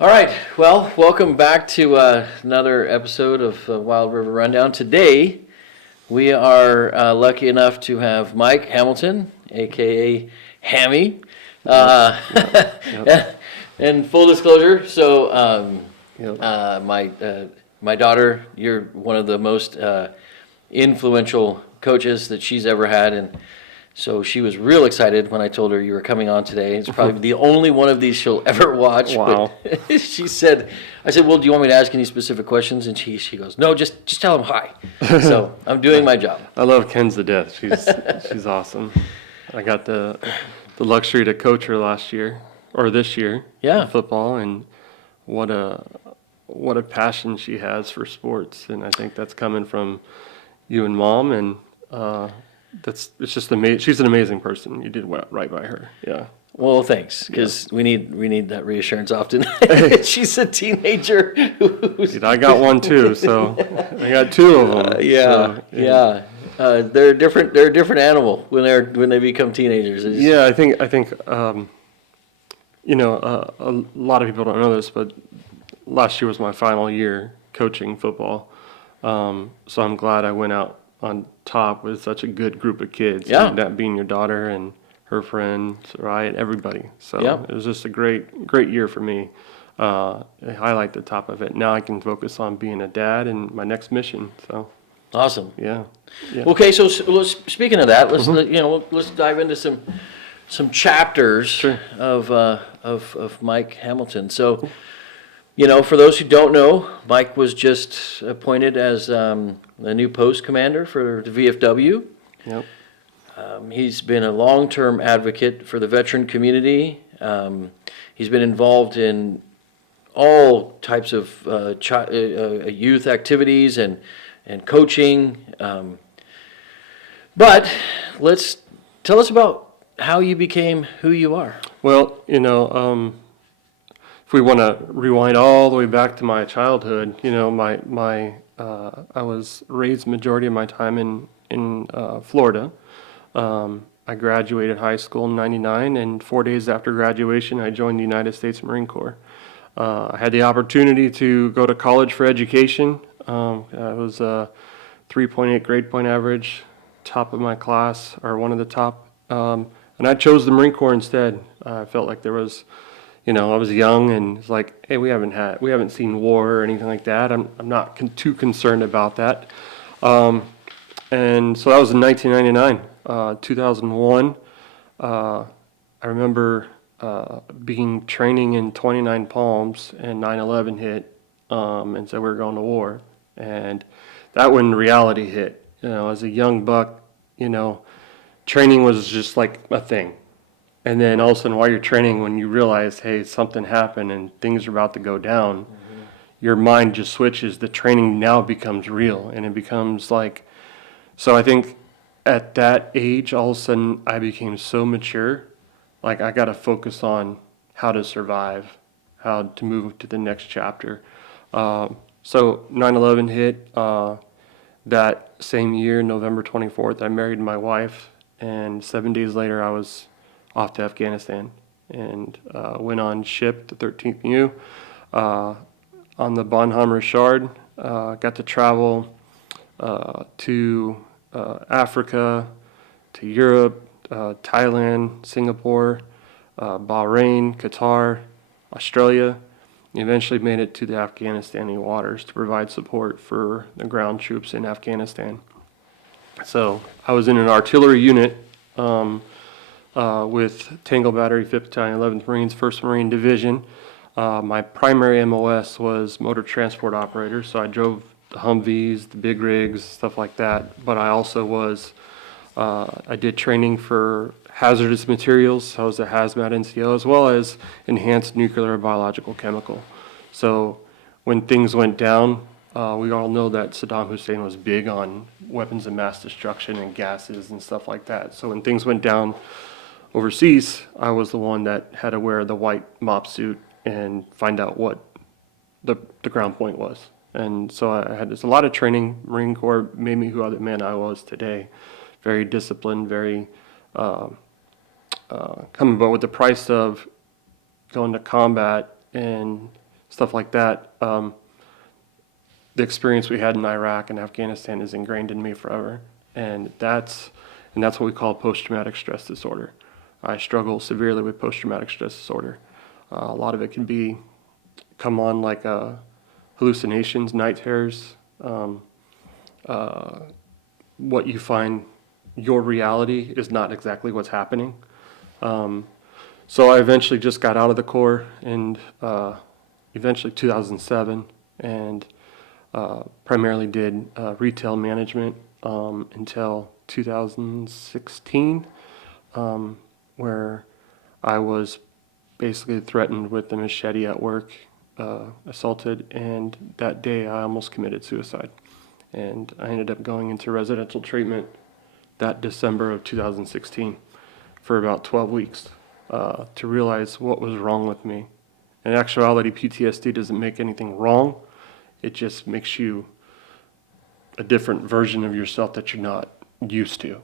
All right. Well, welcome back to another episode of Wild River Rundown. Today, we are lucky enough to have Mike Hamilton, aka Hammy. Yep. And full disclosure, so Yep. my daughter, you're one of the most influential coaches that she's ever had, and so she was real excited when I told her you were coming on today. It's probably the only one of these she'll ever watch. Wow. But she said, I said, well, do you want me to ask any specific questions? And she goes, no, just tell him hi. So I'm doing my job. I love Ken's to death. She's awesome. I got the luxury to coach her last year or this year. Yeah. In football, and what a passion she has for sports, and I think that's coming from you and Mom, and it's just amazing. She's an amazing person. You did right by her. Yeah. Well, thanks, because we need that reassurance often. She's a teenager. Dude, I got one too, so I got two of them. Yeah. They're different. They're a different animal when they become teenagers. Yeah, I think a lot of people don't know this, but last year was my final year coaching football. So I'm glad I went out on top with such a good group of kids. Yeah. And that being your daughter and her friends, right? Everybody. So Yeah. it was just a great year for me. I highlight the top of it. Now I can focus on being a dad and my next mission. So Awesome. yeah. Okay, so speaking of that, let's dive into some chapters Sure. of Mike Hamilton. So, for those who don't know, Mike was just appointed as the new post commander for the VFW. Yep. He's been a long-term advocate for the veteran community. He's been involved in all types of youth activities and coaching. But tell us about how you became who you are. Well, if we want to rewind all the way back to my childhood, I was raised majority of my time in Florida. I graduated high school in '99, and 4 days after graduation, I joined the United States Marine Corps. I had the opportunity to go to college for education. I was a 3.8 grade point average, top of my class, or one of the top. And I chose the Marine Corps instead. I felt like there was, I was young, and it's like, hey, we haven't seen war or anything like that. I'm not too concerned about that. And so that was in 1999. 2001, I remember being training in 29 Palms, and 9/11 hit, and so we were going to war. And that when reality hit, as a young buck, training was just like a thing. And then all of a sudden, while you're training, when you realize, hey, something happened and things are about to go down, your mind just switches. The training now becomes real, and it becomes like, so I think at that age, all of a sudden, I became so mature. Like, I got to focus on how to survive, how to move to the next chapter. So 9/11 hit. That same year, November 24th, I married my wife, and 7 days later, I was off to Afghanistan and went on ship, the 13th U, on the Bonhomme Richard. Got to travel to Africa, to Europe, Thailand, Singapore, Bahrain, Qatar, Australia. Eventually made it to the Afghanistani waters to provide support for the ground troops in Afghanistan. So I was in an artillery unit with Tangle Battery, 5th Battalion, 11th Marines, 1st Marine Division. My primary MOS was motor transport operator, so I drove the Humvees, the big rigs, stuff like that. But I also I did training for hazardous materials. I was a hazmat NCO, as well as enhanced nuclear and biological chemical. So when things went down, we all know that Saddam Hussein was big on weapons of mass destruction and gases and stuff like that. So when things went down overseas, I was the one that had to wear the white mop suit and find out what the ground point was. And so I had a lot of training. Marine Corps made me who other man I was today. Very disciplined, very coming, but with the price of going to combat and stuff like that. The experience we had in Iraq and Afghanistan is ingrained in me forever, and that's what we call post-traumatic stress disorder. I struggle severely with post-traumatic stress disorder. A lot of it can come on like hallucinations, night terrors, what you find your reality is not exactly what's happening. So I eventually just got out of the Corps in eventually 2007, and primarily did retail management until 2016, where I was basically threatened with a machete at work, assaulted, and that day I almost committed suicide. And I ended up going into residential treatment that December of 2016 for about 12 weeks to realize what was wrong with me. In actuality, PTSD doesn't make anything wrong. It just makes you a different version of yourself that you're not used to,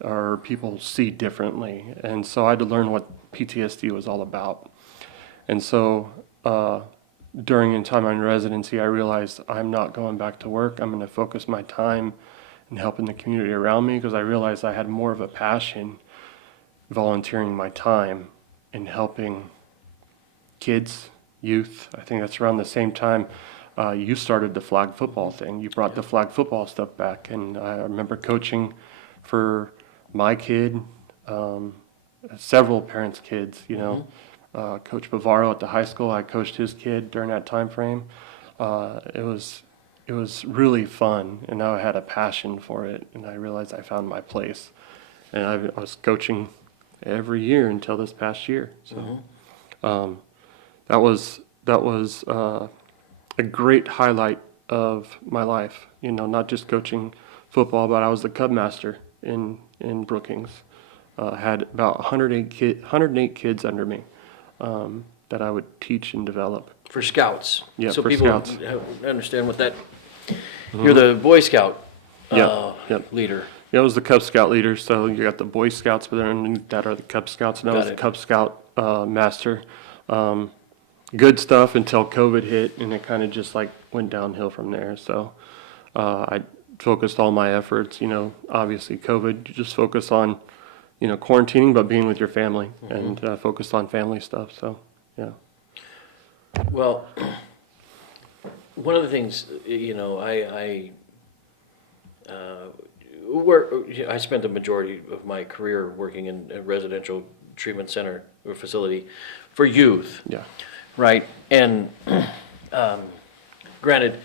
or people see differently. And so I had to learn what PTSD was all about. And so during the time in residency, I realized I'm not going back to work. I'm going to focus my time in helping the community around me, because I realized I had more of a passion volunteering my time in helping kids, youth. I think that's around the same time you started the flag football thing. You brought the flag football stuff back, and I remember coaching for my kid, several parents' kids. Coach Bavaro at the high school, I coached his kid during that time frame. It was really fun, and I had a passion for it, and I realized I found my place. And I was coaching every year until this past year. So that was a great highlight of my life. Not just coaching football, but I was the Cub Master in Brookings. Had about 108 kids under me that I would teach and develop. For scouts. Yeah, so for people scouts. understand what that. You're the Boy Scout Yep. leader. Yeah, I was the Cub Scout leader, so you got the Boy Scouts, but then underneath that are the Cub Scouts, and I was the Cub Scout master. Good stuff until COVID hit, and it kind of just went downhill from there. So I focused all my efforts, obviously COVID, you just focus on, quarantining, but being with your family, and focused on family stuff. So, yeah. Well, one of the things, I spent the majority of my career working in a residential treatment center or facility for youth. Yeah. Right. And granted,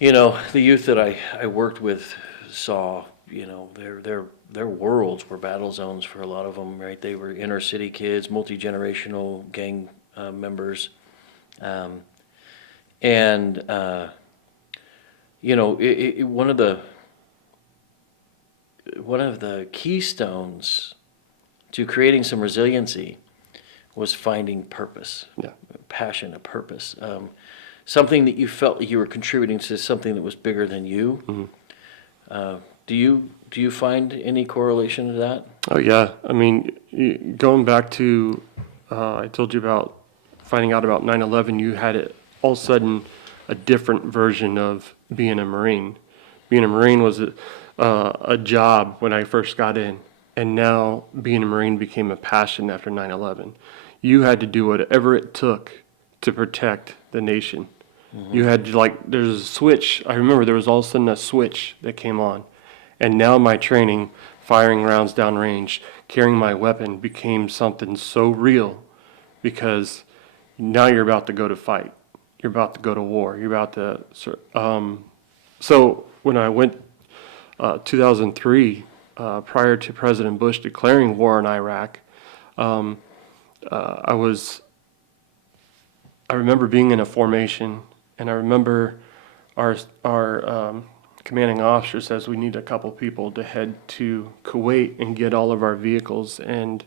the youth that I worked with saw, their worlds were battle zones for a lot of them, right? They were inner city kids, multi-generational gang members. One of the keystones to creating some resiliency was finding purpose, passion, a purpose, something that you felt like you were contributing to something that was bigger than you. Do you find any correlation to that? Oh yeah, I mean, going back to I told you about finding out about 9/11. You had it all of a sudden a different version of being a Marine. Being a Marine was a job when I first got in, and now being a Marine became a passion after 9/11. You had to do whatever it took to protect the nation. You had to, there's a switch. I remember there was all of a sudden a switch that came on. And now my training, firing rounds downrange, carrying my weapon became something so real, because now you're about to go to fight. You're about to go to war. You're about to, so when I went 2003, prior to President Bush declaring war in Iraq, I remember being in a formation, and I remember our commanding officer says we need a couple people to head to Kuwait and get all of our vehicles and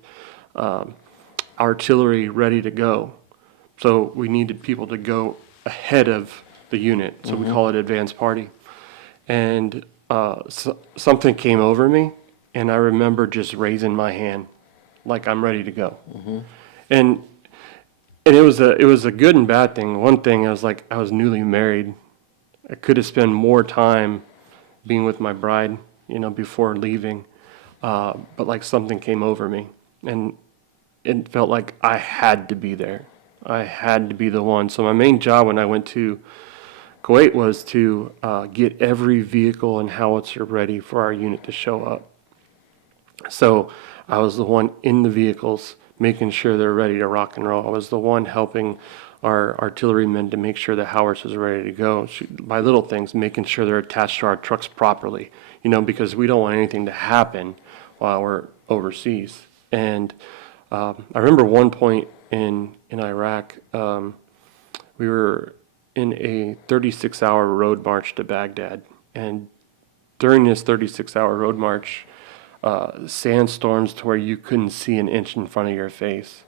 artillery ready to go. So we needed people to go ahead of the unit, so we call it advanced party. And something came over me, and I remember just raising my hand like I'm ready to go. And And it was a good and bad thing. One thing, I was newly married. I could have spent more time being with my bride, before leaving. But like something came over me, and it felt like I had to be there. I had to be the one. So my main job when I went to Kuwait was to get every vehicle and howitzer ready for our unit to show up. So I was the one in the vehicles, making sure they're ready to rock and roll. I was the one helping our artillerymen to make sure the howitzers are ready to go. By little things, making sure they're attached to our trucks properly, because we don't want anything to happen while we're overseas. And I remember one point in Iraq, we were in a 36-hour road march to Baghdad. And during this 36-hour road march, sandstorms to where you couldn't see an inch in front of your face.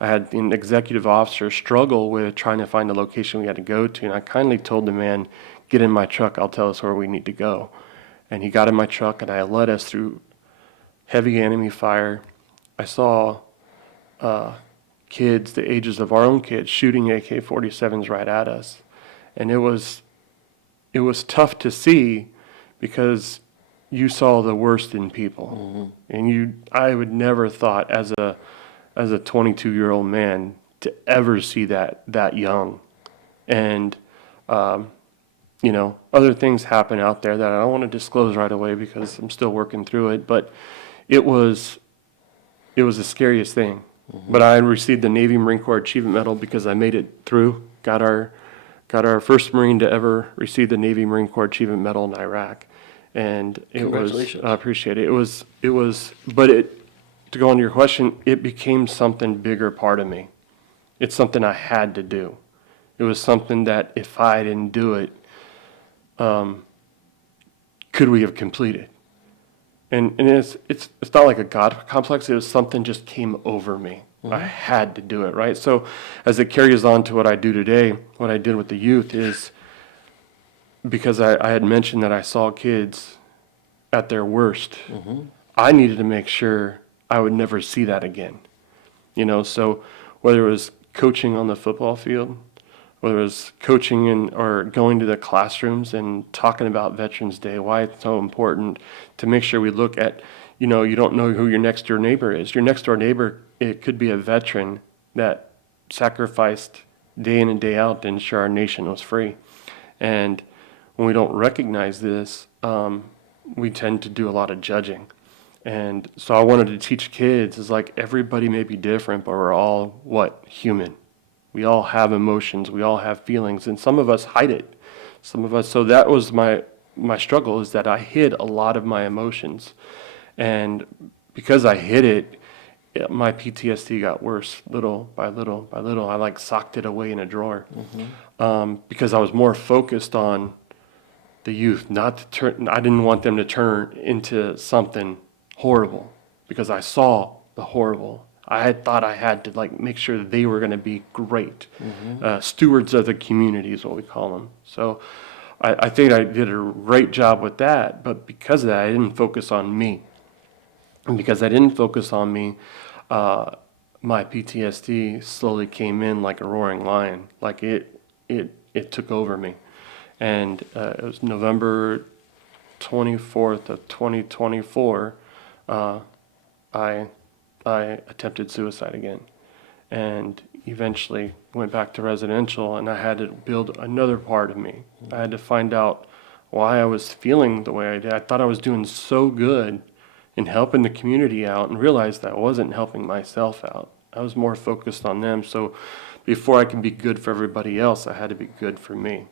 I had an executive officer struggle with trying to find the location we had to go to, and I kindly told the man, "Get in my truck, I'll tell us where we need to go." And he got in my truck, and I led us through heavy enemy fire. I saw kids, the ages of our own kids, shooting AK-47s right at us. And it was tough to see because you saw the worst in people. And I would never thought as a 22-year-old man to ever see that young. And other things happen out there that I don't want to disclose right away because I'm still working through it, but it was the scariest thing. But I received the Navy Marine Corps Achievement Medal because I made it through. Got our first Marine to ever receive the Navy Marine Corps Achievement Medal in Iraq. And Congratulations. I appreciate it. To go on to your question, it became something bigger part of me. It's something I had to do. It was something that if I didn't do it, could we have completed? And it's not like a God complex. It was something just came over me. I had to do it, right? So as it carries on to what I do today, what I did with the youth is because I had mentioned that I saw kids at their worst. I needed to make sure I would never see that again. So whether it was coaching on the football field, whether it was coaching or going to the classrooms and talking about Veterans Day, why it's so important to make sure we look at, you don't know who your next door neighbor is. Your next door neighbor, it could be a veteran that sacrificed day in and day out to ensure our nation was free. And when we don't recognize this, we tend to do a lot of judging. And so I wanted to teach kids is like everybody may be different, but we're all human. We all have emotions, we all have feelings, and some of us hide it. So that was my struggle, is that I hid a lot of my emotions. And because I hid it, my PTSD got worse little by little by little. I socked it away in a drawer. Because I was more focused on the youth, I didn't want them to turn into something horrible because I saw the horrible. I had thought I had to make sure that they were going to be great. Stewards of the community is what we call them. So I think I did a great job with that, but because of that, I didn't focus on me. And because I didn't focus on me, my PTSD slowly came in like a roaring lion. It took over me. And it was November 24th of 2024, I attempted suicide again, and eventually went back to residential, and I had to build another part of me. I had to find out why I was feeling the way I did. I thought I was doing so good in helping the community out and realized that I wasn't helping myself out. I was more focused on them. So before I can be good for everybody else, I had to be good for me.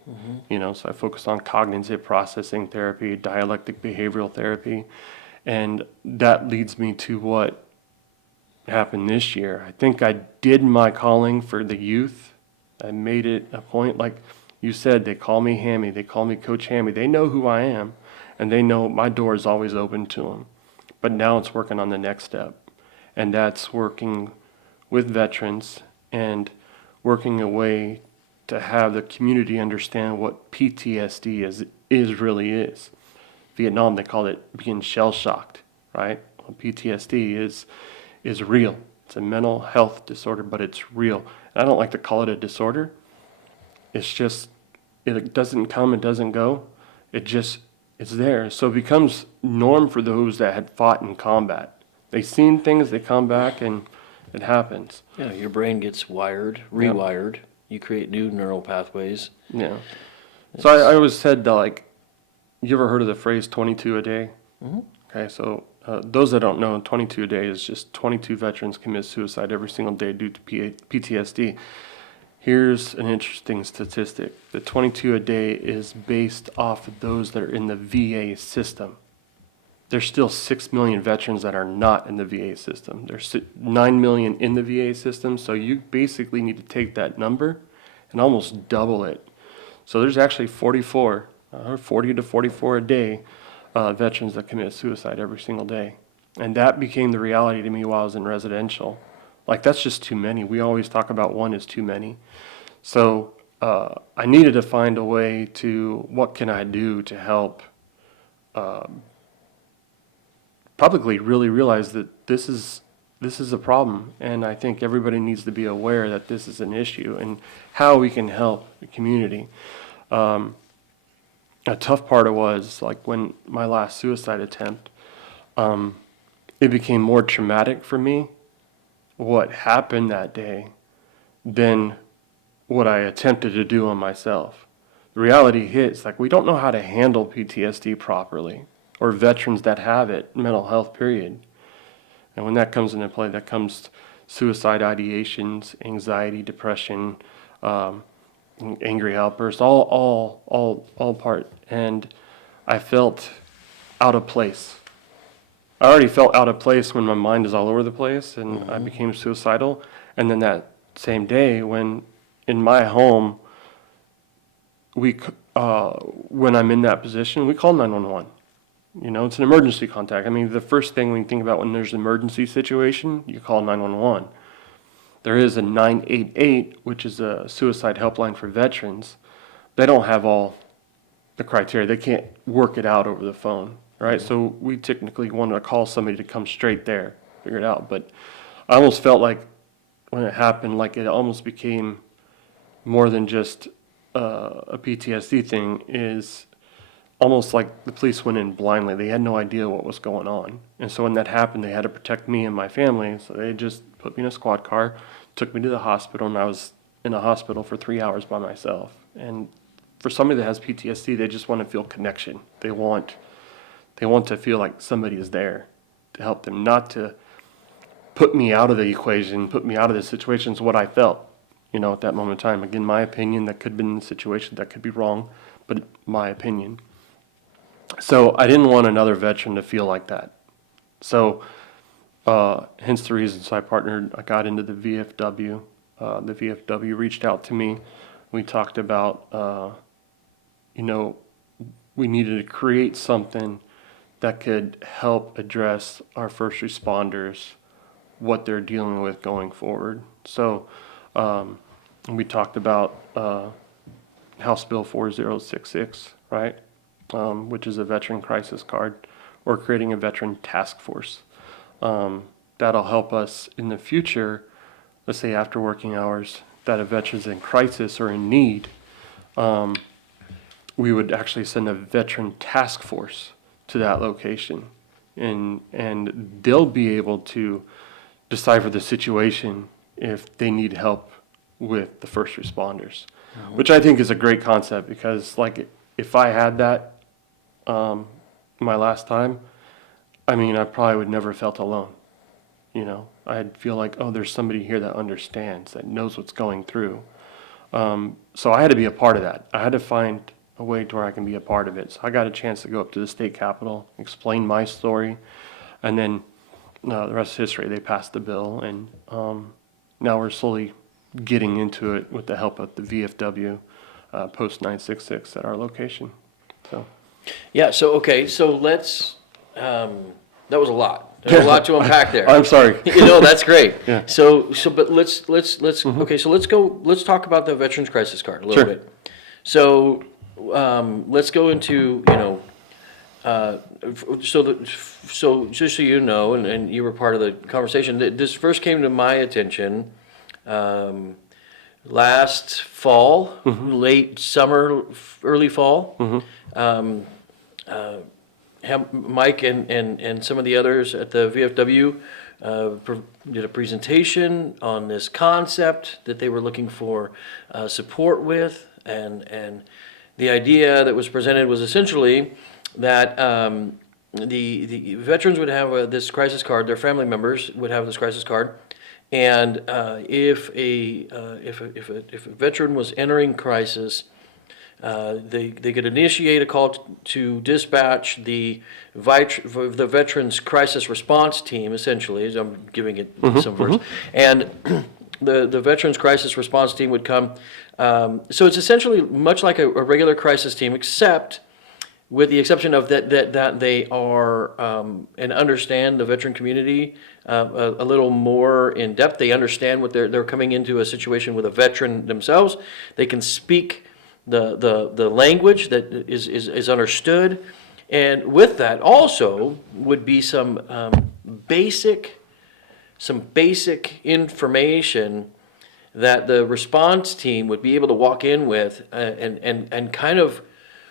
So I focused on cognitive processing therapy, dialectic behavioral therapy, and that leads me to what happened this year. I think I did my calling for the youth. I made it a point, like you said, they call me Hammy, they call me Coach Hammy. They know who I am, and they know my door is always open to them. But now it's working on the next step, and that's working with veterans and working a way to have the community understand what PTSD really is. Vietnam, they call it being shell shocked, right? PTSD is real. It's a mental health disorder, but it's real. And I don't like to call it a disorder. It's just, it doesn't come, it doesn't go. It's there. So it becomes norm for those that had fought in combat. They've seen things, they come back, and it happens. Yeah, your brain gets wired, rewired. You create new neural pathways. Yeah. So I always said that, like, you ever heard of the phrase 22 a day? Mm-hmm. Okay, so those that don't know, 22 a day is just 22 veterans commit suicide every single day due to PTSD. Here's an interesting statistic. The 22 a day is based off of those that are in the VA system. There's still 6 million veterans that are not in the VA system. There's 9 million in the VA system, so you basically need to take that number and almost double it. So there's actually 40 to 44 a day veterans that commit suicide every single day. And that became the reality to me while I was in residential. Like, that's just too many. We always talk about one is too many. So I needed to find a way to, what can I do to help publicly really realize that this is a problem. And I think everybody needs to be aware that this is an issue and how we can help the community. A tough part was, like, when my last suicide attempt, it became more traumatic for me what happened that day than what I attempted to do on myself. The reality hits, like, we don't know how to handle PTSD properly, or veterans that have it, mental health, period. And when that comes into play, that comes suicide ideations, anxiety, depression, angry outbursts, all part. And I felt out of place. I already felt out of place when my mind is all over the place, and I became suicidal. And then that same day, when in my home, when I'm in that position, we call 911. You know, it's an emergency contact. I mean, the first thing we think about when there's an emergency situation, you call 911. There is a 988, which is a suicide helpline for veterans. They don't have all the criteria. They can't work it out over the phone, right? So we technically wanted to call somebody to come straight there, figure it out. But I almost felt like when it happened, like it almost became more than just a PTSD thing, is almost like the police went in blindly. They had no idea what was going on. And so when that happened, they had to protect me and my family. So they just put me in a squad car, took me to the hospital, and I was in a hospital for 3 hours by myself. And for somebody that has PTSD, they just want to feel connection. They want to feel like somebody is there to help them, not to put me out of the equation, put me out of the situation. Is what I felt, you know, at that moment in time. Again, my opinion, that could have been the situation, that could be wrong, but my opinion. So I didn't want another veteran to feel like that. So hence the reasons I got into the VFW. The VFW reached out to me. We talked about, we needed to create something that could help address our first responders, what they're dealing with going forward. So we talked about House Bill 4066, right? Which is a veteran crisis card, or creating a veteran task force. That'll help us in the future, let's say after working hours, that a veteran's in crisis or in need, we would actually send a veteran task force to that location. And they'll be able to decipher the situation if they need help with the first responders, which I think is a great concept, because, like, if I had that my last time, I mean, I probably would never have felt alone. You know, I'd feel like, oh, there's somebody here that understands, that knows what's going through. So I had to be a part of that. I had to find a way to where I can be a part of it. So I got a chance to go up to the state capitol, explain my story, and then the rest is history. They passed the bill, and now we're slowly getting into it with the help of the VFW Post 966 at our location. So. Yeah, so let's, that was a lot. There's a lot to unpack there. I'm sorry. That's great. Yeah. But let's okay, so let's talk about the Veterans Crisis Card a little bit. So let's go into, So just so you know, and you were part of the conversation, this first came to my attention last fall, late summer, early fall. Mike and some of the others at the VFW did a presentation on this concept that they were looking for support with, and the idea that was presented was essentially that the veterans would have this crisis card, their family members would have this crisis card, and if a veteran was entering crisis, they could initiate a call to dispatch the veterans crisis response team, essentially, as I'm giving it some words, and the veterans crisis response team would come. So it's essentially much like a regular crisis team, except with the exception of that they are and understand the veteran community a little more in depth. They understand what they're coming into a situation with a veteran themselves. They can speak the language that is understood, and with that also would be some basic information that the response team would be able to walk in with and kind of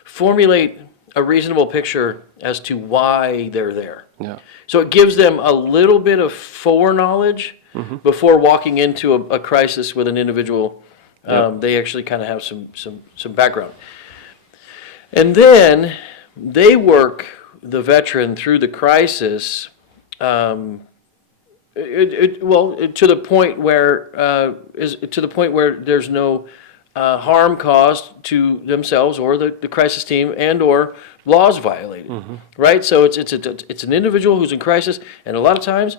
formulate a reasonable picture as to why they're there. Yeah. So it gives them a little bit of foreknowledge before walking into a crisis with an individual. They actually kind of have some background. And then they work the veteran through the crisis to the point where there's no harm caused to themselves or the crisis team and or laws violated, right? So it's an individual who's in crisis, and a lot of times,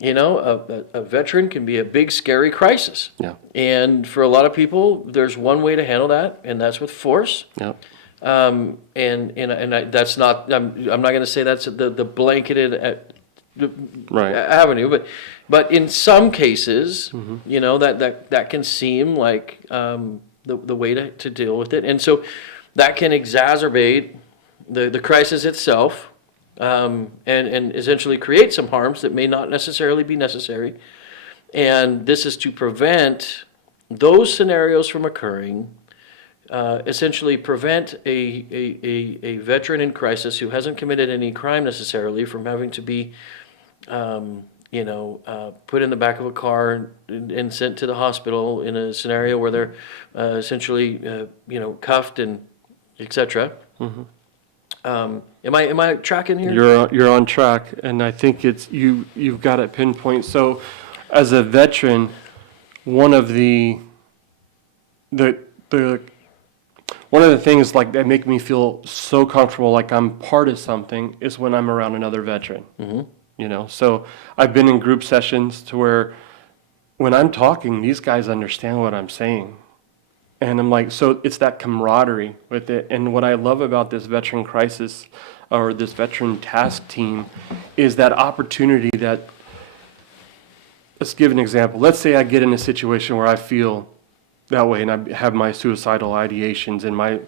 a veteran can be a big scary crisis. Yeah. And for a lot of people, there's one way to handle that, and that's with force. Yeah. That's not. I'm not going to say that's the blanketed Right. avenue, but in some cases, that can seem like the way to deal with it, and so that can exacerbate the crisis itself, and essentially create some harms that may not necessarily be necessary. And this is to prevent those scenarios from occurring. Essentially prevent a veteran in crisis who hasn't committed any crime necessarily from having to be put in the back of a car and sent to the hospital in a scenario where they're essentially cuffed and etc. Am I tracking here? You're on track, and I think you've got it pinpoint. So, as a veteran, one of the things like that make me feel so comfortable, like I'm part of something, is when I'm around another veteran. So I've been in group sessions to where when I'm talking, these guys understand what I'm saying. And I'm like, so it's that camaraderie with it. And what I love about this veteran crisis or this veteran task team is that opportunity that, let's give an example. Let's say I get in a situation where I feel that way and I have my suicidal ideations and my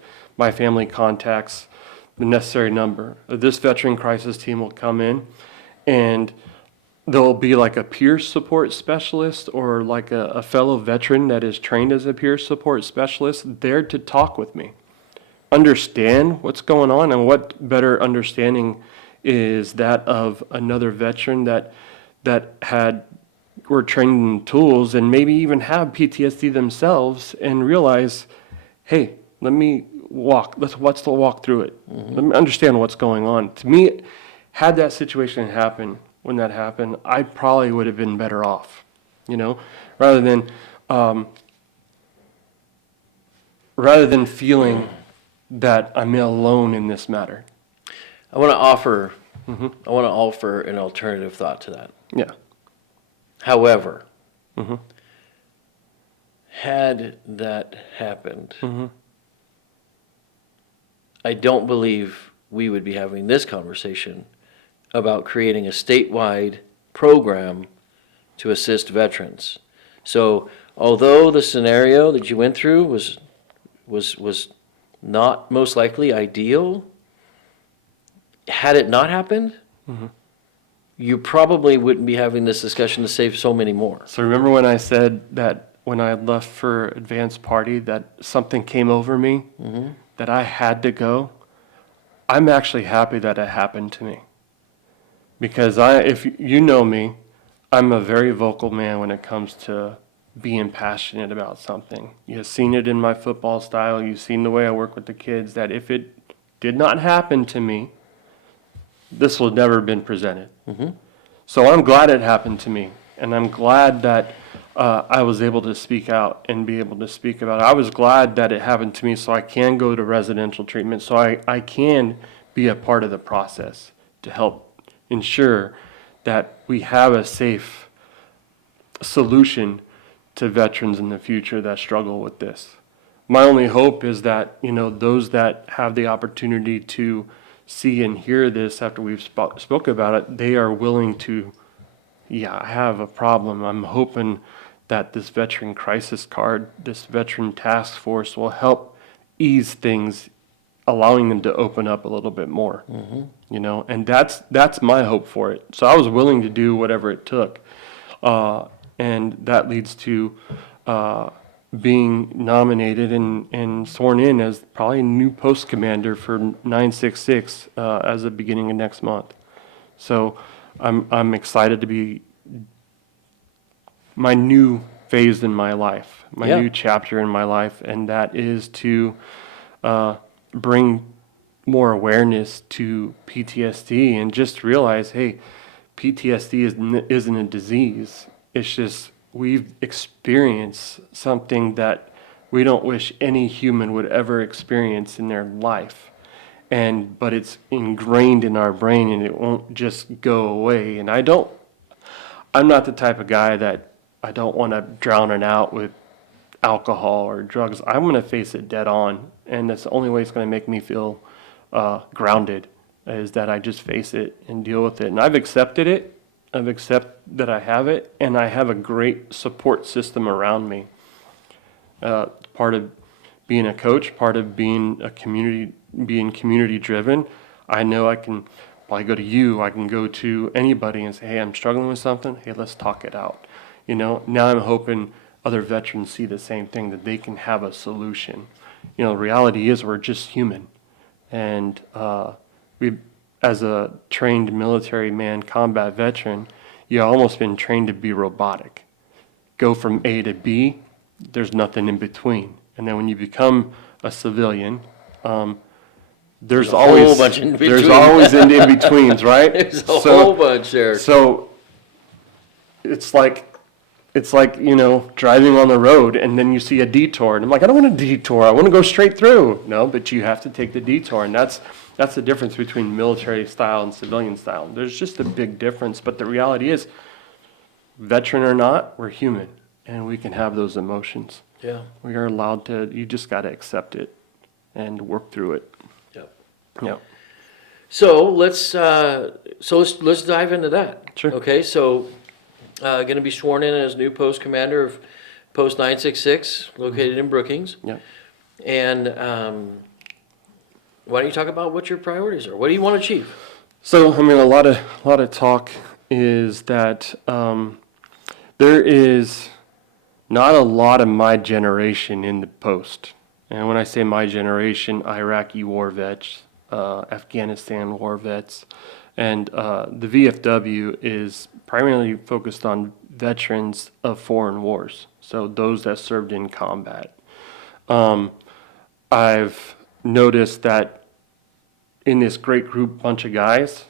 family contacts the necessary number. This veteran crisis team will come in, and there'll be like a peer support specialist or like a fellow veteran that is trained as a peer support specialist there to talk with me, understand what's going on. And what better understanding is that of another veteran that were trained in tools and maybe even have PTSD themselves and realize, hey, let's walk through it. Let me understand what's going on. To me, had that situation happen, when that happened, I probably would have been better off, rather than feeling that I'm alone in this matter. I want to offer an alternative thought to that. Yeah. However, had that happened, I don't believe we would be having this conversation about creating a statewide program to assist veterans. So, although the scenario that you went through was not most likely ideal, had it not happened, you probably wouldn't be having this discussion to save so many more. So remember when I said that when I left for advanced party that something came over me, that I had to go? I'm actually happy that it happened to me. Because if you know me, I'm a very vocal man when it comes to being passionate about something. You've seen it in my football style. You've seen the way I work with the kids, that if it did not happen to me, this would never have been presented. So I'm glad it happened to me. And I'm glad that I was able to speak out and be able to speak about it. I was glad that it happened to me so I can go to residential treatment, so I can be a part of the process to help ensure that we have a safe solution to veterans in the future that struggle with this. My only hope is that, those that have the opportunity to see and hear this after we've spoke about it, they are willing to, I have a problem. I'm hoping that this veteran crisis card, this veteran task force will help ease things, allowing them to open up a little bit more, and that's my hope for it. So I was willing to do whatever it took. And that leads to being nominated and sworn in as probably a new post commander for 966 as of beginning of next month. So I'm excited to be my new phase in my life, my new chapter in my life, and that is to bring more awareness to PTSD and just realize, hey, PTSD isn't a disease. It's just we've experienced something that we don't wish any human would ever experience in their life. But it's ingrained in our brain and it won't just go away. And I'm not the type of guy that I don't want to drown it out with alcohol or drugs. I'm going to face it dead on. And that's the only way it's going to make me feel grounded, is that I just face it and deal with it. And I've accepted it. I've accepted that I have it, and I have a great support system around me. Part of being a coach, part of being community driven. I know I can probably go to you, I can go to anybody and say, hey, I'm struggling with something. Hey, let's talk it out. Now I'm hoping other veterans see the same thing, that they can have a solution. The reality is we're just human. And we, as a trained military man, combat veteran, you've almost been trained to be robotic. Go from A to B, there's nothing in between. And then when you become a civilian, there's always whole bunch in between. There's always in-betweens, right? There's a whole bunch there. So it's like driving on the road and then you see a detour. And I'm like, I don't want a detour. I want to go straight through. No, but you have to take the detour. And that's the difference between military style and civilian style. There's just a big difference. But the reality is, veteran or not, we're human. And we can have those emotions. Yeah. We are allowed to, you just got to accept it and work through it. Yep. Yeah. So let's dive into that. Sure. Okay, so going to be sworn in as new post commander of Post 966, located in Brookings. Yeah. And why don't you talk about what your priorities are? What do you want to achieve? So, a lot of talk is that there is not a lot of my generation in the post. And when I say my generation, Iraqi war vets, Afghanistan war vets, and the VFW is primarily focused on veterans of foreign wars, so those that served in combat. I've noticed that in this great bunch of guys,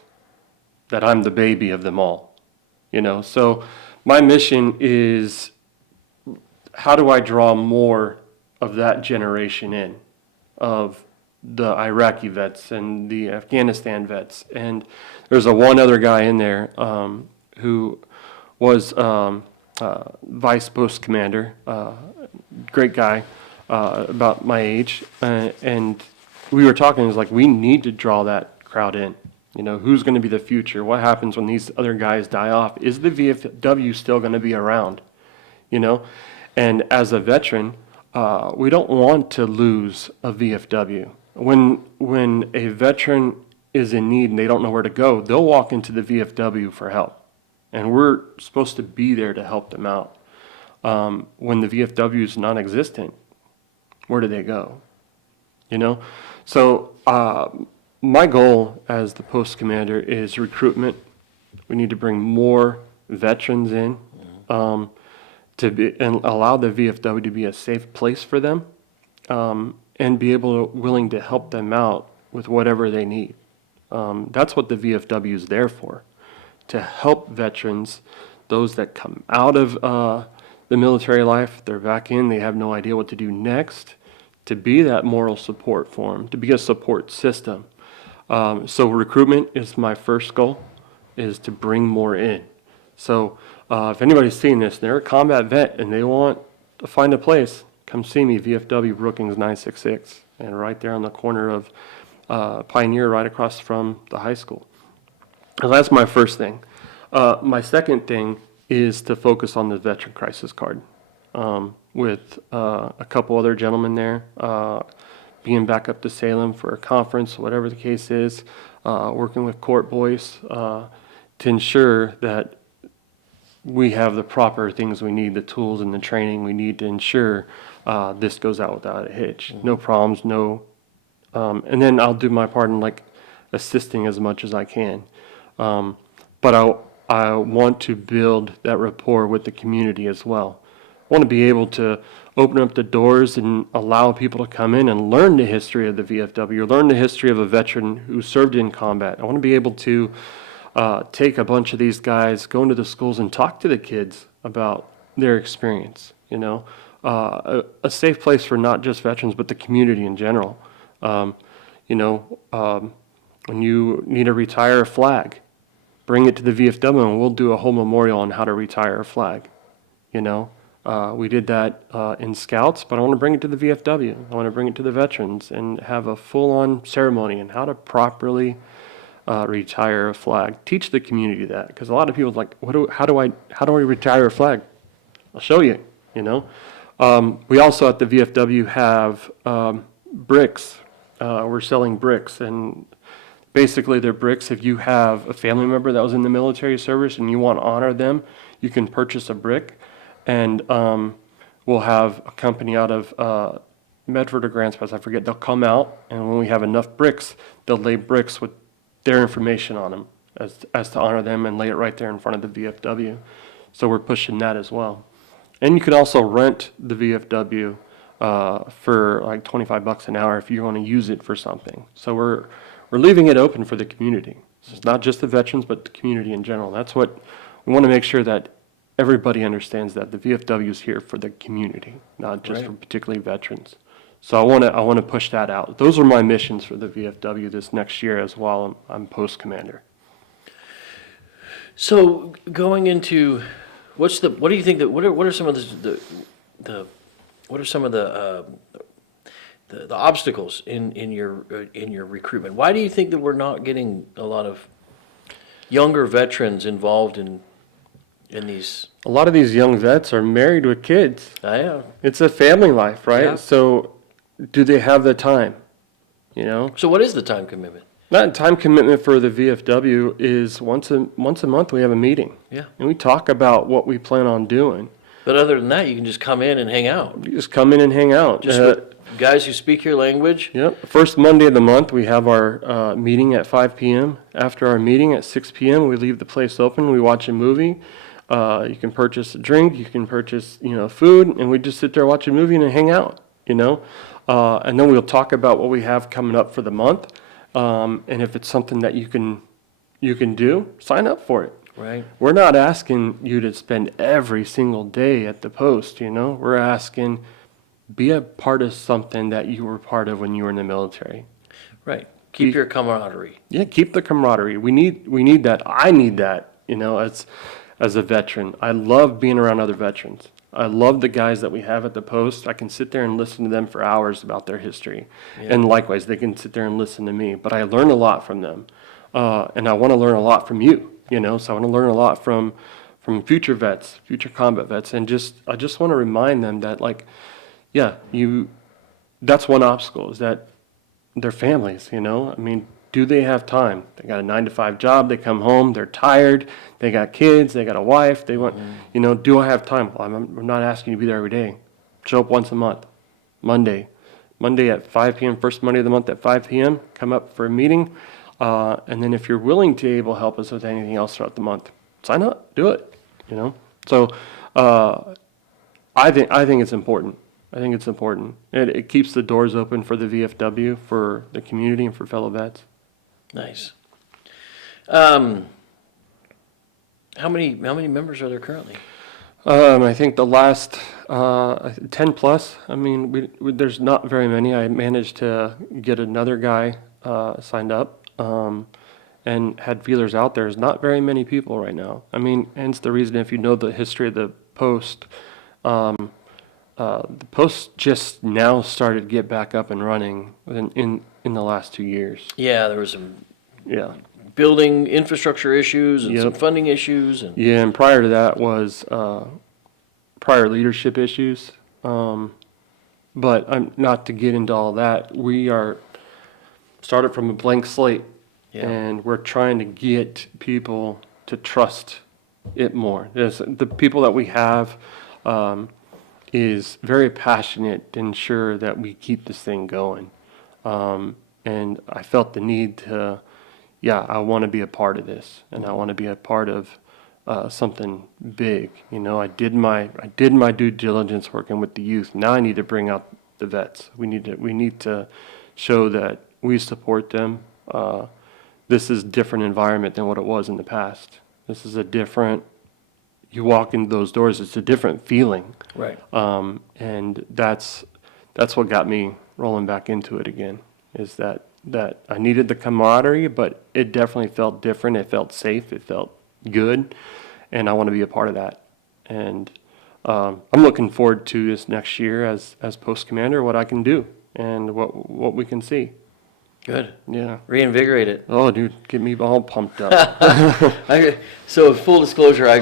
that I'm the baby of them all, So my mission is, how do I draw more of that generation in, of the Iraqi vets and the Afghanistan vets? And there's one other guy in there who was vice post commander, great guy, about my age, and we were talking. It was like, we need to draw that crowd in. Who's going to be the future? What happens when these other guys die off? Is the VFW still going to be around? And as a veteran, we don't want to lose a VFW. When a veteran is in need and they don't know where to go, they'll walk into the VFW for help. And we're supposed to be there to help them out. When the VFW is non-existent, where do they go? You know? So my goal as the post commander is recruitment. We need to bring more veterans in to be, and allow the VFW to be a safe place for them, and be willing to help them out with whatever they need. That's what the VFW is there for, to help veterans, those that come out of the military life, they're back in, they have no idea what to do next, to be that moral support for them, to be a support system. So recruitment is my first goal, is to bring more in. So if anybody's seen this, they're a combat vet and they want to find a place, come see me, VFW Brookings 966, and right there on the corner of Pioneer, right across from the high school. So that's my first thing. My second thing is to focus on the veteran crisis card, with a couple other gentlemen there, being back up to Salem for a conference, whatever the case is, working with court boys to ensure that we have the proper things we need, the tools and the training we need to ensure this goes out without a hitch. No problems, no. And then I'll do my part in like assisting as much as I can. But I want to build that rapport with the community as well. I want to be able to open up the doors and allow people to come in and learn the history of the VFW, learn the history of a veteran who served in combat. I want to be able to take a bunch of these guys, go into the schools and talk to the kids about their experience, you know. A safe place for not just veterans, but the community in general. You know, when you need to retire a flag, bring it to the VFW and we'll do a whole memorial on how to retire a flag, you know. We did that in Scouts, but I want to bring it to the VFW. I want to bring it to the veterans and have a full-on ceremony on how to properly retire a flag. Teach the community that, because a lot of people are like, how do I retire a flag? I'll show you. You know, we also at the VFW have bricks. We're selling bricks, and basically they're bricks. If you have a family member that was in the military service and you want to honor them, you can purchase a brick. And we'll have a company out of Medford or Grants Pass, I forget, they'll come out, and when we have enough bricks, they'll lay bricks with their information on them as to honor them and lay it right there in front of the VFW. So we're pushing that as well. And you can also rent the VFW for like $25 an hour if you want to use it for something. So we're leaving it open for the community. So it's not just the veterans, but the community in general. That's what we want to make sure that everybody understands, that the VFW is here for the community, not just for particularly veterans. So I want to push that out. Those are my missions for the VFW this next year as well. I'm post commander. So going into what do you think that what are some of the obstacles in your recruitment? Why do you think that we're not getting a lot of younger veterans involved in these? A lot of these young vets are married with kids. Yeah. It's a family life, right? Yeah. So do they have the time? You know? So what is the time commitment? That time commitment for the VFW is once a month we have a meeting. Yeah. And we talk about what we plan on doing. But other than that, you can just come in and hang out. You just come in and hang out. Just with guys who speak your language. Yep. First Monday of the month, we have our meeting at 5 p.m. After our meeting at 6 p.m., we leave the place open. We watch a movie. You can purchase a drink. You can purchase, food, and we just sit there, watch a movie, and hang out. And then we'll talk about what we have coming up for the month. And if it's something that you can do, sign up for it. Right. We're not asking you to spend every single day at the post. We're asking, be a part of something that you were part of when you were in the military. Right. Keep your camaraderie. Yeah, keep the camaraderie. We need that. I need that. As a veteran, I love being around other veterans. I love the guys that we have at the post. I can sit there and listen to them for hours about their history. Yeah. And likewise, they can sit there and listen to me. But I learn a lot from them. And I want to learn a lot from you, So I want to learn a lot from future vets, future combat vets. And I just want to remind them that, that's one obstacle, is that their families, do they have time? They got a 9 to 5 job. They come home. They're tired. They got kids. They got a wife. They want, do I have time? Well, I'm not asking you to be there every day. Show up once a month. Monday at 5 p.m., first Monday of the month at 5 p.m., come up for a meeting. And then if you're willing to able help us with anything else throughout the month, sign up, do it, So I think it's important. I think it's important. It keeps the doors open for the VFW, for the community, and for fellow vets. Nice. How many members are there currently? I think the last 10 plus. I mean, there's not very many. I managed to get another guy signed up and had feelers out there. There's not very many people right now. I mean, hence the reason, if you know the history of the Post, the Post just now started to get back up and running in the last 2 years. Yeah, there was some Yeah. building infrastructure issues and some Yep. funding issues. And Yeah, and prior to that was prior leadership issues. But not to get into all that. We are started from a blank slate, and we're trying to get people to trust it more. The people that we have is very passionate to ensure that we keep this thing going. And I felt the need to, I want to be a part of this, and I want to be a part of something big. I did my due diligence working with the youth. Now I need to bring out the vets. We need to show that we support them. This is a different environment than what it was in the past. This is a different. You walk into those doors, it's a different feeling. right. And that's what got me rolling back into it again. Is that I needed the camaraderie, but it definitely felt different. It felt safe. It felt good, and I want to be a part of that. And I'm looking forward to this next year as post commander, what I can do and what we can see. Good. Yeah. Reinvigorate it. Oh, dude, get me all pumped up. So full disclosure, I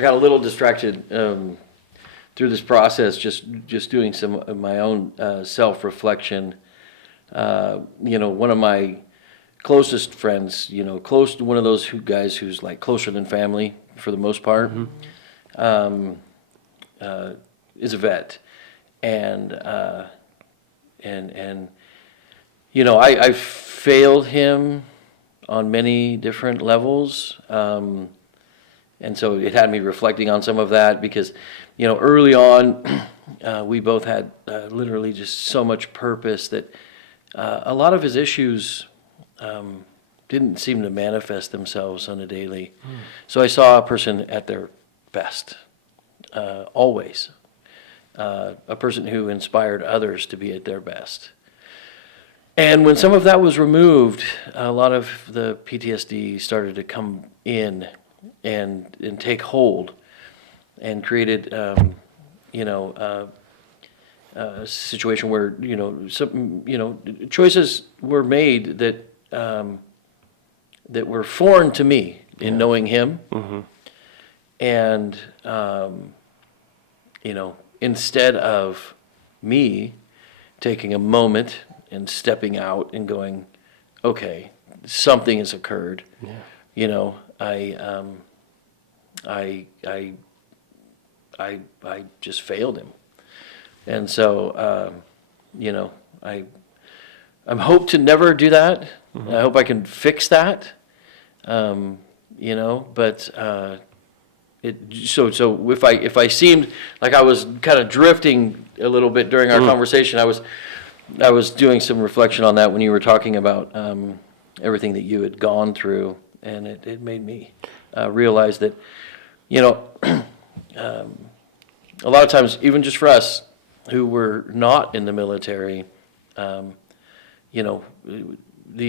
got a little distracted through this process, just doing some of my own self-reflection. One of my closest friends, close to one of those guys who's like closer than family for the most part, is a vet, and I failed him on many different levels, and so it had me reflecting on some of that because, early on, we both had literally just so much purpose that a lot of his issues didn't seem to manifest themselves on a daily. So I saw a person at their best, always. A person who inspired others to be at their best. And when some of that was removed, a lot of the PTSD started to come in and take hold, and created, a situation where choices were made that were foreign to me in knowing him, and instead of me taking a moment and stepping out and going, okay, something has occurred. I just failed him, and so I'm hope to never do that. I hope I can fix that. But if I seemed like I was kind of drifting a little bit during our conversation, I was doing some reflection on that when you were talking about everything that you had gone through, and it made me realize that, a lot of times, even just for us who were not in the military, the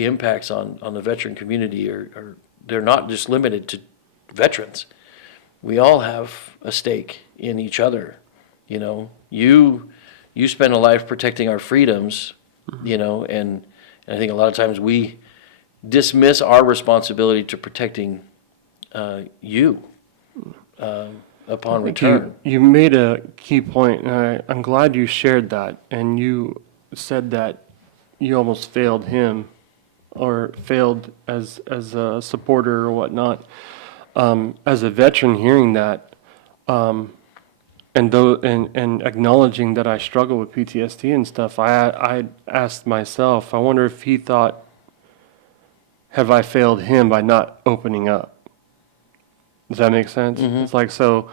impacts on the veteran community they're not just limited to veterans. We all have a stake in each other. You spend a life protecting our freedoms, and I think a lot of times we dismiss our responsibility to protecting you upon return. You made a key point, and I'm glad you shared that. And you said that you almost failed him or failed as a supporter or whatnot. As a veteran, hearing that, and acknowledging that I struggle with PTSD and stuff, I asked myself, I wonder if he thought, have I failed him by not opening up? Does that make sense? It's like, so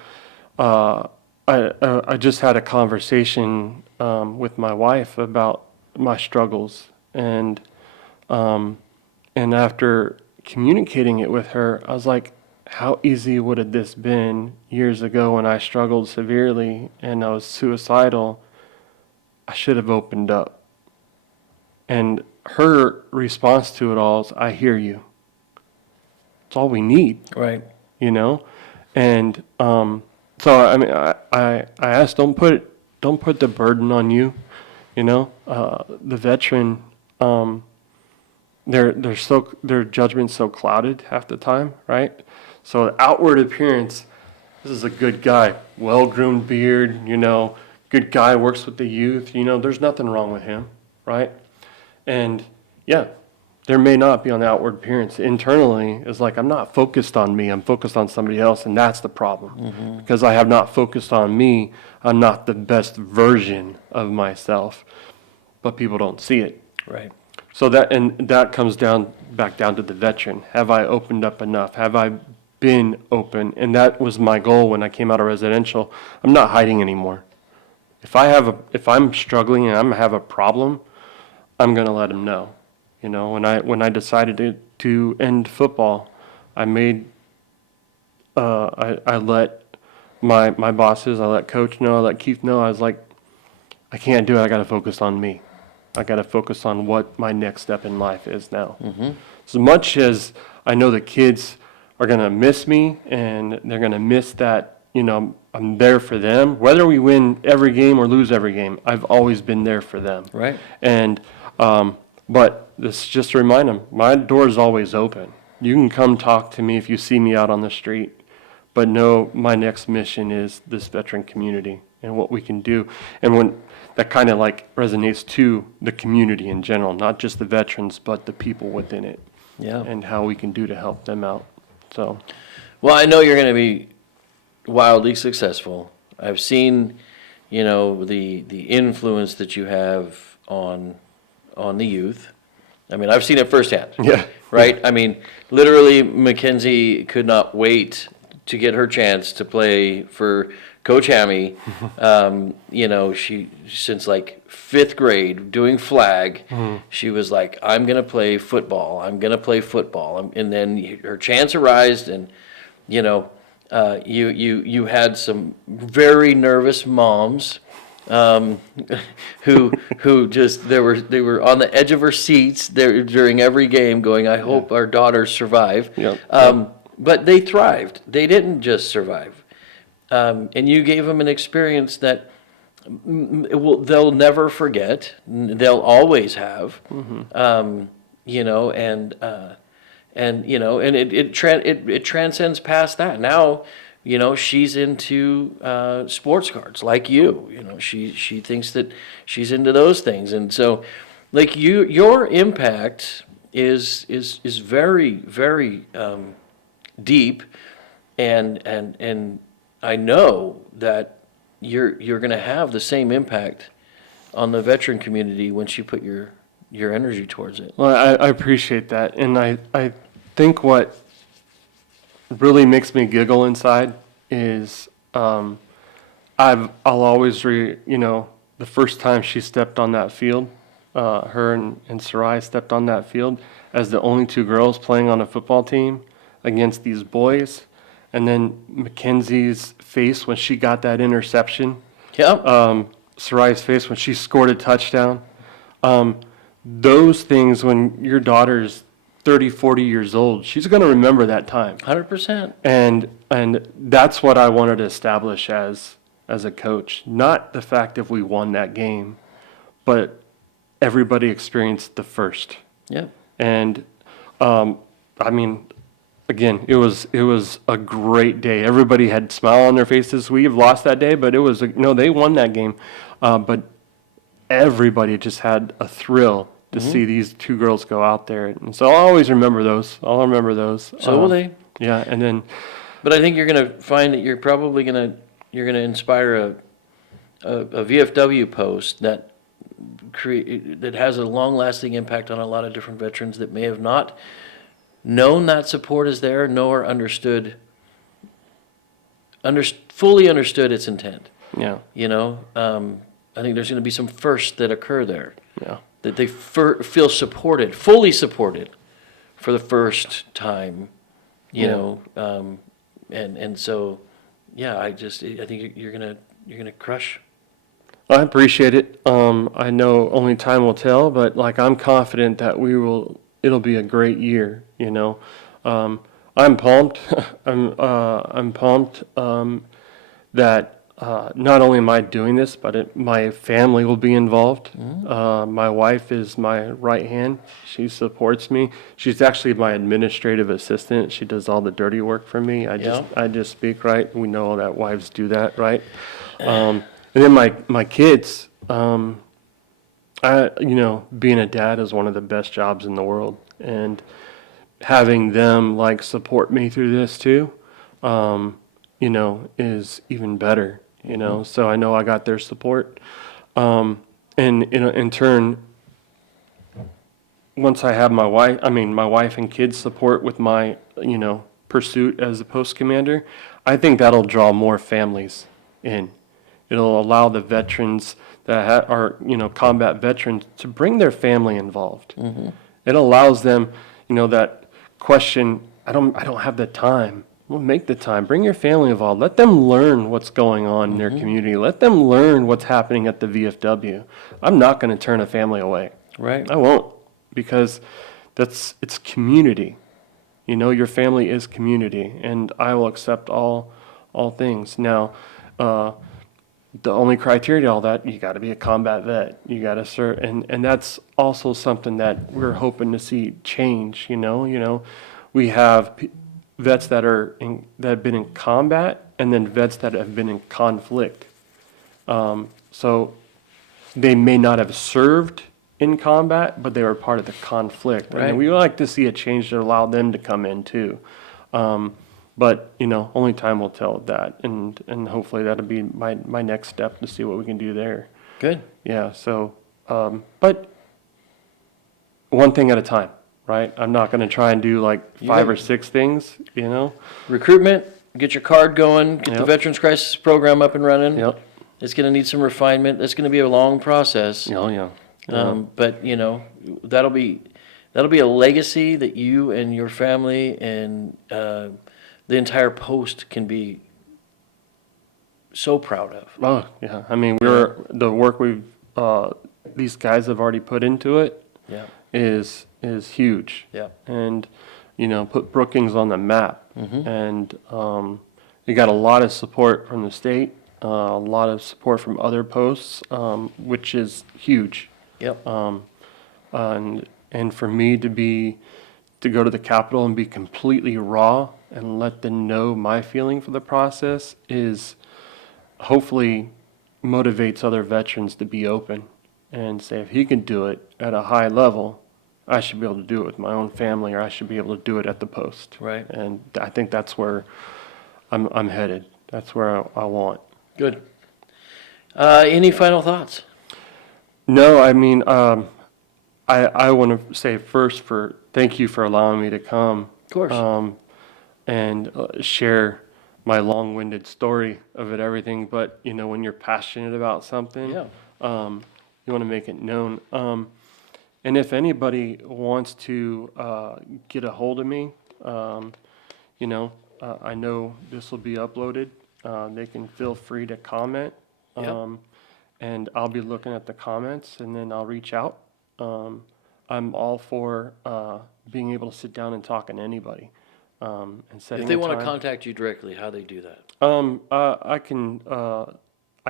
I just had a conversation with my wife about my struggles, and after communicating it with her, I was like, how easy would have this been years ago when I struggled severely and I was suicidal? I should have opened up. And her response to it all is, I hear you. It's all we need, Right. you know? And so I mean, I asked, don't put the burden on you, you know? The veteran, their judgment's so clouded half the time, right? So the outward appearance, this is a good guy, well-groomed beard, you know, good guy, works with the youth, you know, there's nothing wrong with him, right? And yeah, there may not be on the outward appearance. Internally, it's like, I'm not focused on me, I'm focused on somebody else, and that's the problem. Because I have not focused on me, I'm not the best version of myself, but people don't see it. Right. So that comes back down to the veteran. Have I opened up enough? Have I been open? And that was my goal when I came out of residential. I'm not hiding anymore. If I'm struggling and I have a problem, I'm gonna let them know. You know, when I decided to end football, I let my bosses, I let Coach know, I let Keith know. I was like, I can't do it. I got to focus on me. I got to focus on what my next step in life is now. As much as I know the kids are going to miss me and they're going to miss that, you know, I'm there for them. Whether we win every game or lose every game, I've always been there for them. Right. And, but this just to remind them, my door is always open. You can come talk to me if you see me out on the street, but know my next mission is this veteran community and what we can do. And when that kind of like resonates to the community in general, not just the veterans, but the people within it. Yeah. And how we can do to help them out. So, Well, I know you're going to be wildly successful. I've seen, you know, the influence that you have on the youth. I mean, I've seen it firsthand. yeah. Right? I mean, literally, Mackenzie could not wait to get her chance to play for Coach Hammy. You know, since like fifth grade, doing flag, she was like, I'm going to play football. I'm going to play football. And then her chance arose, and, you know, you had some very nervous moms who just they were on the edge of her seats there during every game, going, I hope our daughters survive. Yep. But they thrived. They didn't just survive, and you gave them an experience that they'll never forget. They'll always have. You know, and you know, and it transcends past that. Now, you know, she's into sports cards like you. You know, she thinks that she's into those things, and so, like your impact is very, very deep, and I know that you're going to have the same impact on the veteran community once you put your energy towards it. Well, I appreciate that. And I think what really makes me giggle inside is I'll always you know, the first time she stepped on that field, her and Sarai stepped on that field as the only two girls playing on a football team against these boys, and then Mackenzie's face when she got that interception, Sarai's face when she scored a touchdown, those things, when your daughter's 30, 40 years old, she's going to remember that time. 100%. And that's what I wanted to establish as a coach. Not the fact if we won that game, but everybody experienced the first. Yeah. And I mean, again, it was a great day. Everybody had a smile on their faces. We have lost that day, but it was they won that game. But everybody just had a thrill to see these two girls go out there. And so I'll always remember those. I'll remember those. So will they. Yeah, and then But I think you're going to find that you're probably going to inspire a VFW post that that has a long-lasting impact on a lot of different veterans that may have not known that support is there, nor fully understood its intent. yeah, I think there's going to be some firsts that occur there, yeah. that they feel supported, fully supported, for the first time. And so, yeah, I think you're gonna crush. I appreciate it. I know only time will tell, but like I'm confident that it'll be a great year, I'm pumped. I'm pumped that not only am I doing this, but my family will be involved. My wife is my right hand. She supports me. She's actually my administrative assistant. She does all the dirty work for me. I just speak, right? We know that wives do that, right? And then my kids, being a dad is one of the best jobs in the world, and having them like support me through this too, is even better. So I know I got their support, and in turn, once I have my wife and kids support with my pursuit as a post commander, I think that'll draw more families in. It'll allow the veterans that are, combat veterans to bring their family involved. It allows them, that question, I don't have the time. Well, make the time. Bring your family involved. Let them learn what's going on in their community. Let them learn what's happening at the VFW. I'm not going to turn a family away. Right. I won't, because it's community. Your family is community, and I will accept all things. Now, the only criteria to all that, you got to be a combat vet. You got to serve, and that's also something that we're hoping to see change. We have vets that have been in combat, and then vets that have been in conflict. So they may not have served in combat, but they were part of the conflict. Right. And we would like to see a change to allow them to come in too. But only time will tell that, and hopefully that'll be my next step to see what we can do there. Good. Yeah. So, but one thing at a time, right? I'm not going to try and do like 5 or 6 things. Recruitment, get your card going, get the Yep. Veterans Crisis Program up and running. Yep. It's going to need some refinement. It's going to be a long process. Oh yeah. But that'll be a legacy that you and your family and the entire post can be so proud of. Oh yeah. I mean, the work these guys have already put into it Yeah. is huge. Yeah. And put Brookings on the map. And you got a lot of support from the state, a lot of support from other posts, which is huge. Yep. And for me to go to the Capitol and be completely raw and let them know my feeling for the process is hopefully motivates other veterans to be open and say, if he can do it at a high level, I should be able to do it with my own family, or I should be able to do it at the post. Right. And I think that's where I'm headed. That's where I want. Good. Any final thoughts? No, I mean, I want to say first thank you for allowing me to come. Of course. And share my long-winded story of everything. But when you're passionate about something, Yeah. you want to make it known. And if anybody wants to get a hold of me, I know this will be uploaded. They can feel free to comment. Yep. And I'll be looking at the comments, and then I'll reach out. I'm all for being able to sit down and talk to anybody. And setting If they a want to time. contact you directly, how they do that? I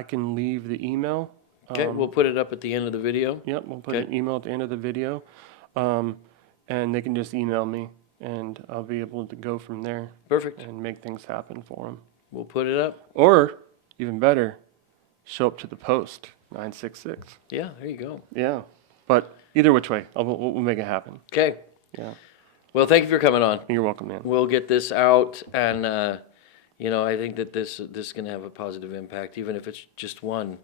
can leave the email. Okay, we'll put it up at the end of the video. Yep, we'll put Okay. an email at the end of the video, and they can just email me, and I'll be able to go from there Perfect. and make things happen for them. We'll put it up. Or even better, show up to the post 966. Yeah, there you go. Yeah. But either which way, we'll make it happen. Okay. Yeah. Well, thank you for coming on. You're welcome, man. We'll get this out, and I think that this is going to have a positive impact, even if it's just one.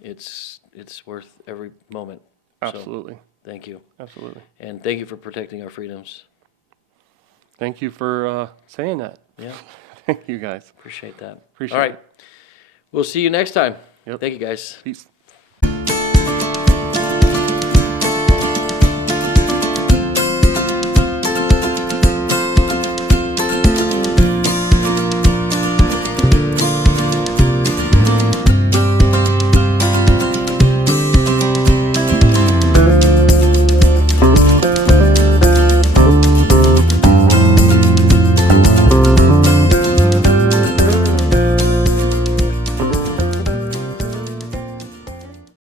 It's worth every moment. So, Absolutely. thank you, Absolutely. and thank you for protecting our freedoms. Thank you for saying that. Yeah, Thank you, guys. appreciate that. Appreciate All right, it. we'll see you next time. Yep. Thank you, guys. Peace.